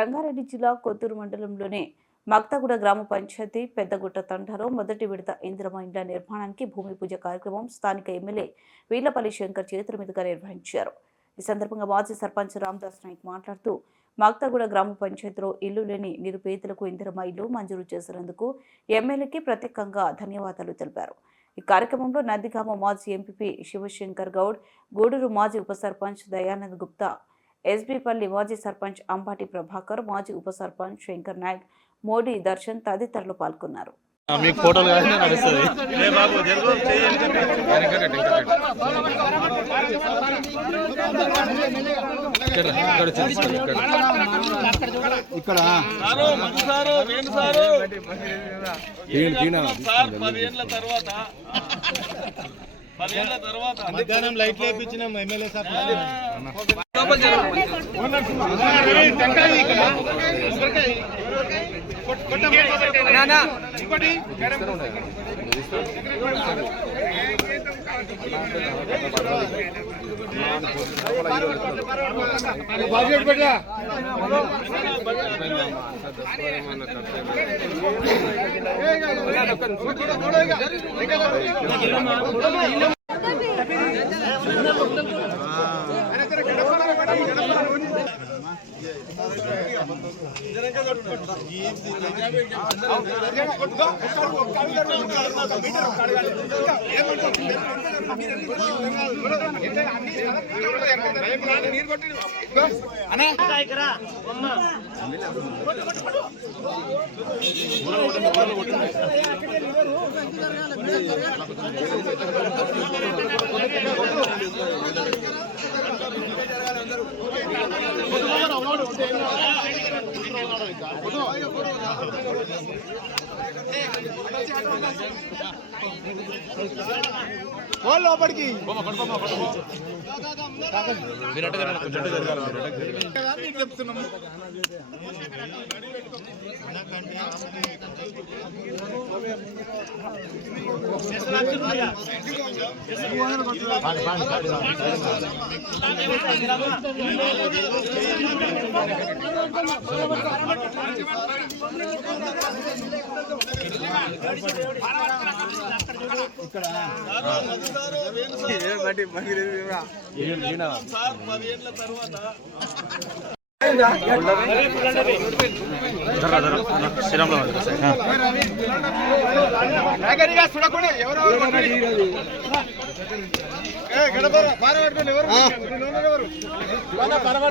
రంగారెడ్డి జిల్లా కొత్తూరు మండలంలోని మక్తగూడ గ్రామ పంచాయతీ పెద్దగుట్ట తండాలో మొదటి విడత ఇందిరమ్మ ఇండ్ల నిర్మాణానికి భూమి పూజ కార్యక్రమం స్థానిక ఎమ్మెల్యే వీళ్లపల్లి శంకర్ చేతుల మీదుగా నిర్వహించారు. ఈ సందర్భంగా మాజీ సర్పంచ్ రామదాస్ నాయక్ మాట్లాడుతూ మక్తగూడ గ్రామ పంచాయతీలో ఇల్లు లేని నిరుపేదలకు ఇందిరమ్మ ఇల్లు మంజూరు చేసినందుకు ఎమ్మెల్యేకి ప్రత్యేకంగా ధన్యవాదాలు తెలిపారు. ఈ కార్యక్రమంలో నందిగామ మాజీ ఎంపీ శివశంకర్ గౌడ్, గూడూరు మాజీ ఉప సర్పంచ్ దయానంద్ గుప్తా, ఎస్బీపల్లి మాజీ సర్పంచ్ అంబాటి ప్రభాకర్, మాజీ ఉప సర్పంచ్ శంకర్ నాయక్, మోడీ దర్శన్ తదితరులు పాల్గొన్నారు. మధ్యాహ్నం లైట్లు వేయించినాం ఎమ్మెల్యే సార్. లోపలికి చెప్తున్నాము. చూడకుండా ఎవరు